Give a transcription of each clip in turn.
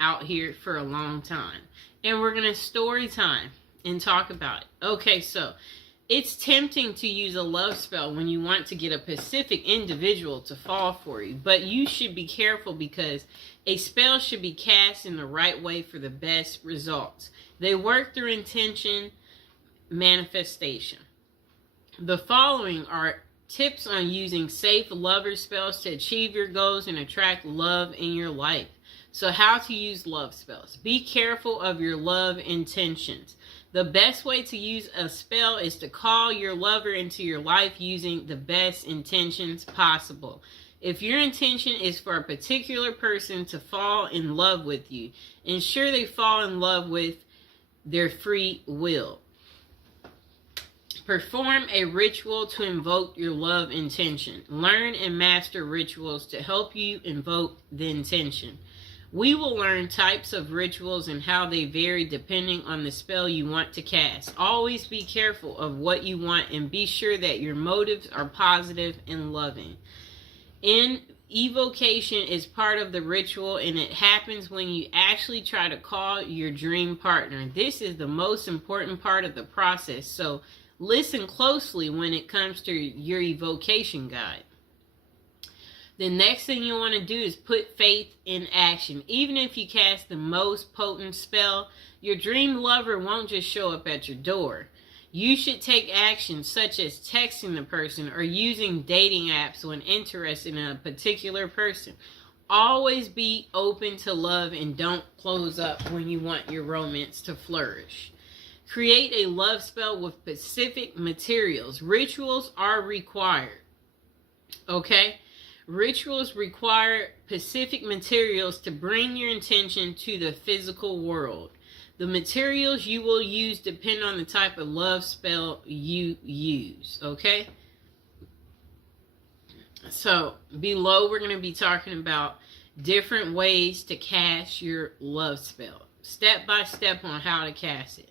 out here for a long time. And we're going to story time and talk about it. Okay, so it's tempting to use a love spell when you want to get a specific individual to fall for you, but you should be careful because a spell should be cast in the right way for the best results. They work through intention, manifestation. The following are tips on using safe lover spells to achieve your goals and attract love in your life. So how to use love spells. Be careful of your love intentions. The best way to use a spell is to call your lover into your life using the best intentions possible. If your intention is for a particular person to fall in love with you, ensure they fall in love with their free will. Perform a ritual to invoke your love intention. Learn and master rituals to help you invoke the intention. We will learn types of rituals and how they vary depending on the spell you want to cast. Always be careful of what you want and be sure that your motives are positive and loving. Evocation is part of the ritual, and it happens when you actually try to call your dream partner. This is the most important part of the process, so listen closely when it comes to your evocation guide. The next thing you want to do is put faith in action. Even if you cast the most potent spell, your dream lover won't just show up at your door. You should take action such as texting the person or using dating apps when interested in a particular person. Always be open to love and don't close up when you want your romance to flourish. Create a love spell with specific materials. Rituals are required. Okay? Rituals require specific materials to bring your intention to the physical world. The materials you will use depend on the type of love spell you use, okay? So, below we're going to be talking about different ways to cast your love spell. Step by step on how to cast it.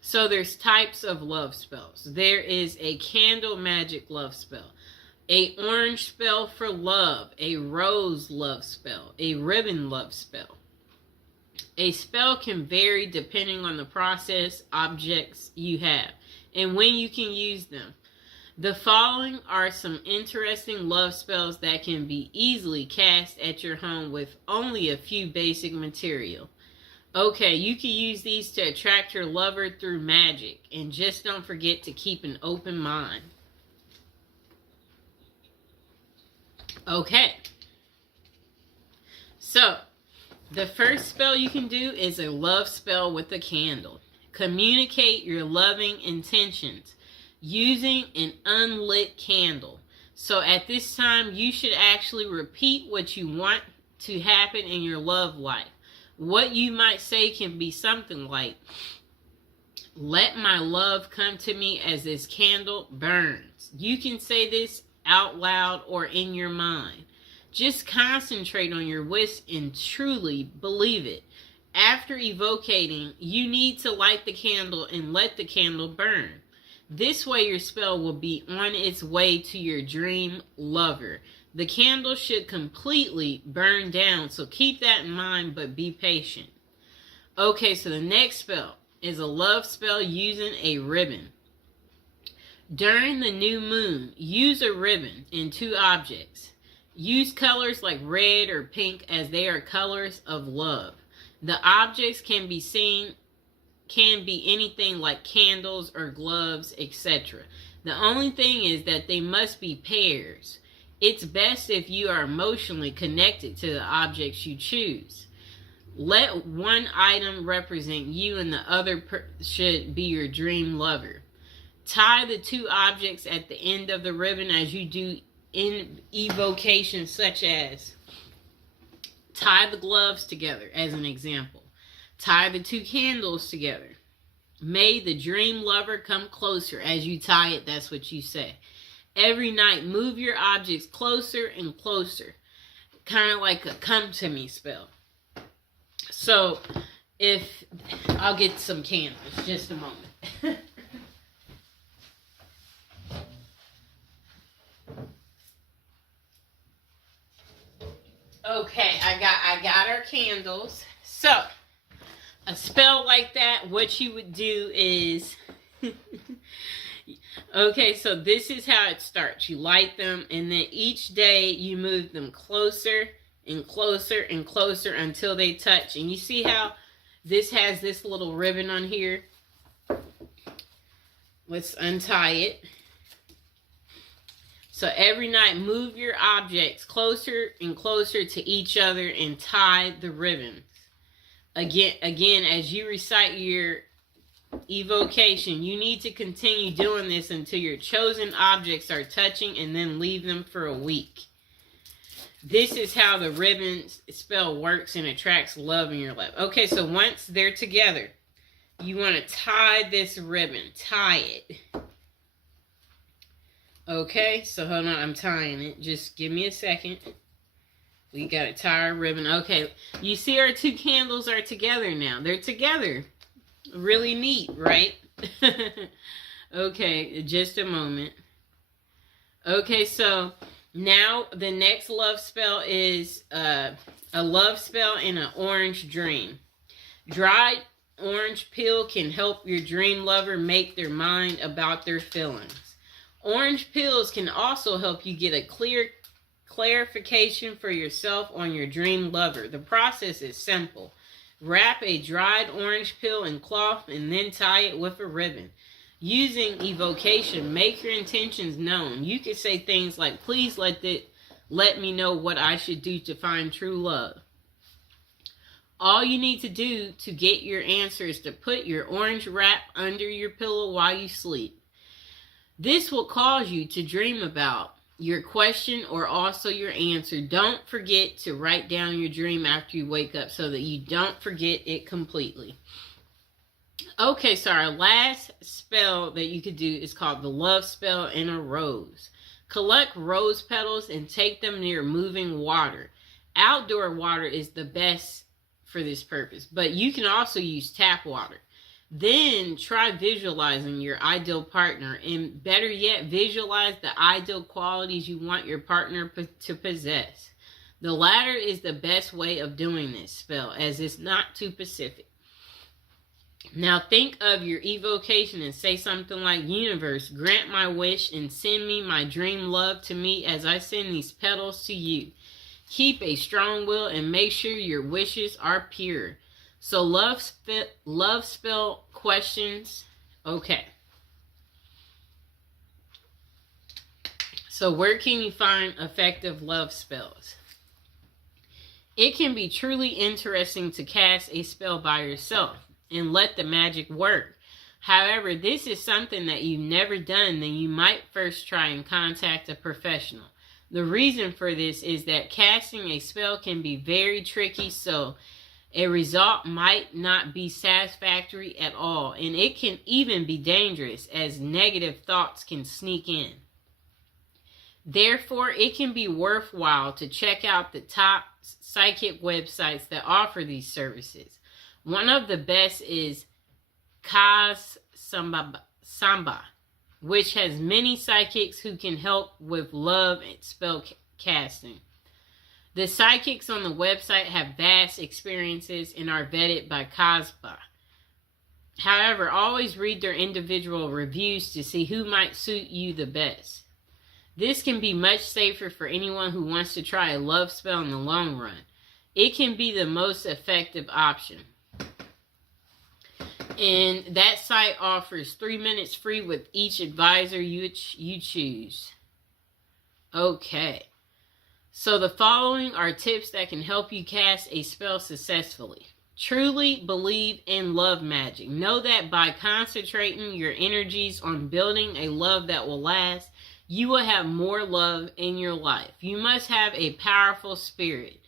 So, there's types of love spells. There is a candle magic love spell. A orange spell for love, a rose love spell, a ribbon love spell. A spell can vary depending on the process, objects you have, and when you can use them. The following are some interesting love spells that can be easily cast at your home with only a few basic material. Okay, you can use these to attract your lover through magic, and just don't forget to keep an open mind. Okay, so the first spell you can do is a love spell with a candle. Communicate your loving intentions using an unlit candle. So at this time, you should actually repeat what you want to happen in your love life. What you might say can be something like, "Let my love come to me as this candle burns." You can say this out loud or in your mind. Just concentrate on your wish and truly believe it. After evocating, you need to light the candle and let the candle burn. This way your spell will be on its way to your dream lover. The candle should completely burn down, so keep that in mind, but be patient. Okay, so the next spell is a love spell using a ribbon. During the new moon, use a ribbon in 2 objects. Use colors like red or pink as they are colors of love. The objects can be anything like candles or gloves, etc. The only thing is that they must be pairs. It's best if you are emotionally connected to the objects you choose. Let one item represent you and the other should be your dream lover. Tie the 2 objects at the end of the ribbon as you do in evocation, such as tie the gloves together as an example. Tie the 2 candles together. May the dream lover come closer. As you tie it, that's what you say. Every night, move your objects closer and closer. Kind of like a come to me spell. So, I'll get some candles, just a moment. Okay, I got our candles. So, a spell like that, what you would do is... Okay, so this is how it starts. You light them, and then each day you move them closer and closer and closer until they touch. And you see how this has this little ribbon on here? Let's untie it. So every night, move your objects closer and closer to each other and tie the ribbons. Again, as you recite your evocation, you need to continue doing this until your chosen objects are touching, and then leave them for a week. This is how the ribbon spell works and attracts love in your life. Okay, so once they're together, you want to tie this ribbon. Tie it. Okay, so hold on, I'm tying it. Just give me a second. We got to tie our ribbon. Okay, you see our two candles are together now. They're together. Really neat, right? Okay, just a moment. Okay, so now the next love spell is a love spell in an orange dream. Dried orange peel can help your dream lover make their mind about their feelings. Orange peels can also help you get a clear clarification for yourself on your dream lover. The process is simple. Wrap a dried orange peel in cloth and then tie it with a ribbon. Using evocation, make your intentions known. You can say things like, please let me know what I should do to find true love. All you need to do to get your answer is to put your orange wrap under your pillow while you sleep. This will cause you to dream about your question or also your answer. Don't forget to write down your dream after you wake up so that you don't forget it completely. Okay, so our last spell that you could do is called the love spell in a rose. Collect rose petals and take them near moving water. Outdoor water is the best for this purpose, but you can also use tap water. Then try visualizing your ideal partner, and better yet, visualize the ideal qualities you want your partner to possess. The latter is the best way of doing this spell, as it's not too specific. Now think of your evocation and say something like, universe, grant my wish and send me my dream love to me as I send these petals to you. Keep a strong will and make sure your wishes are pure. So love spell questions. Okay. So where can you find effective love spells? It can be truly interesting to cast a spell by yourself and let the magic work. However, this is something that you've never done, then you might first try and contact a professional. The reason for this is that casting a spell can be very tricky, so a result might not be satisfactory at all, and it can even be dangerous as negative thoughts can sneak in. Therefore, it can be worthwhile to check out the top psychic websites that offer these services. One of the best is Kaz Samba, which has many psychics who can help with love and spell casting. The psychics on the website have vast experiences and are vetted by Kazba. However, always read their individual reviews to see who might suit you the best. This can be much safer for anyone who wants to try a love spell in the long run. It can be the most effective option. And that site offers 3 minutes free with each advisor you choose. Okay. So the following are tips that can help you cast a spell successfully. Truly believe in love magic. Know that by concentrating your energies on building a love that will last, you will have more love in your life. You must have a powerful spirit.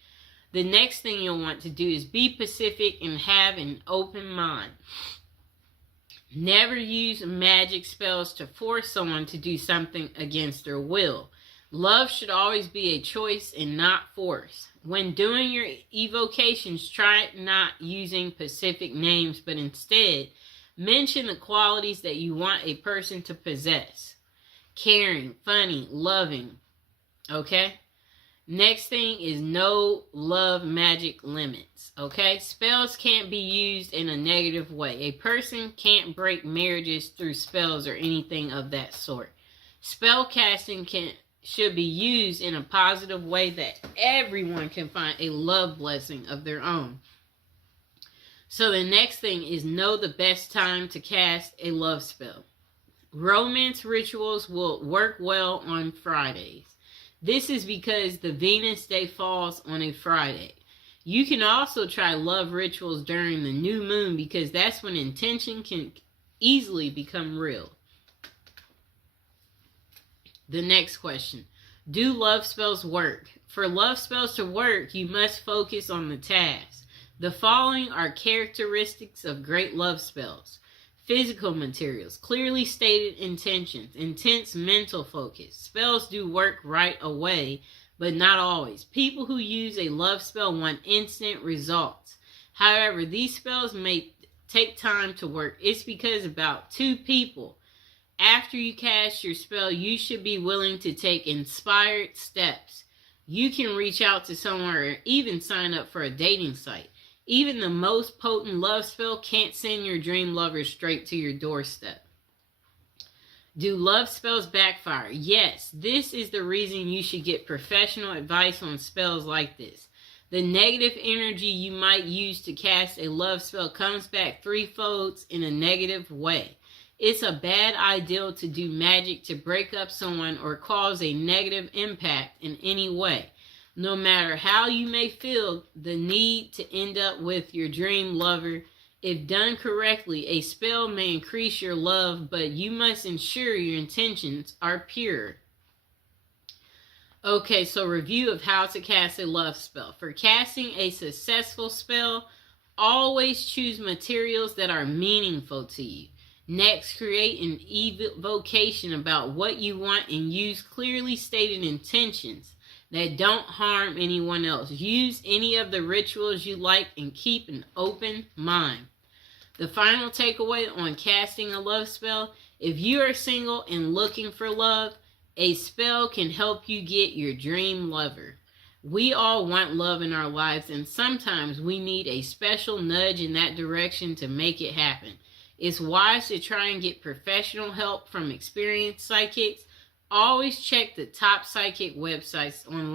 The next thing you'll want to do is be pacific and have an open mind. Never use magic spells to force someone to do something against their will. Love should always be a choice and not force. When doing your evocations, try not using specific names, but instead mention the qualities that you want a person to possess. Caring, funny, loving. Okay? Next thing is no love magic limits. Okay? Spells can't be used in a negative way. A person can't break marriages through spells or anything of that sort. Spell casting should be used in a positive way that everyone can find a love blessing of their own. So the next thing is know the best time to cast a love spell. Romance rituals will work well on Fridays. This is because the Venus day falls on a Friday. You can also try love rituals during the new moon because that's when intention can easily become real. The next question. Do love spells work? For love spells to work, you must focus on the task. The following are characteristics of great love spells. Physical materials, clearly stated intentions, intense mental focus. Spells do work right away, but not always. People who use a love spell want instant results. However, these spells may take time to work. It's because about 2 people. After you cast your spell, you should be willing to take inspired steps. You can reach out to someone or even sign up for a dating site. Even the most potent love spell can't send your dream lover straight to your doorstep. Do love spells backfire? Yes, this is the reason you should get professional advice on spells like this. The negative energy you might use to cast a love spell comes back threefold in a negative way. It's a bad idea to do magic to break up someone or cause a negative impact in any way. No matter how you may feel the need to end up with your dream lover, if done correctly, a spell may increase your love, but you must ensure your intentions are pure. Okay, so review of how to cast a love spell. For casting a successful spell, always choose materials that are meaningful to you. Next, create an evocation about what you want and use clearly stated intentions that don't harm anyone else. Use any of the rituals you like and keep an open mind. The final takeaway on casting a love spell: if you are single and looking for love, a spell can help you get your dream lover. We all want love in our lives, and sometimes we need a special nudge in that direction to make it happen. It's wise to try and get professional help from experienced psychics. Always check the top psychic websites online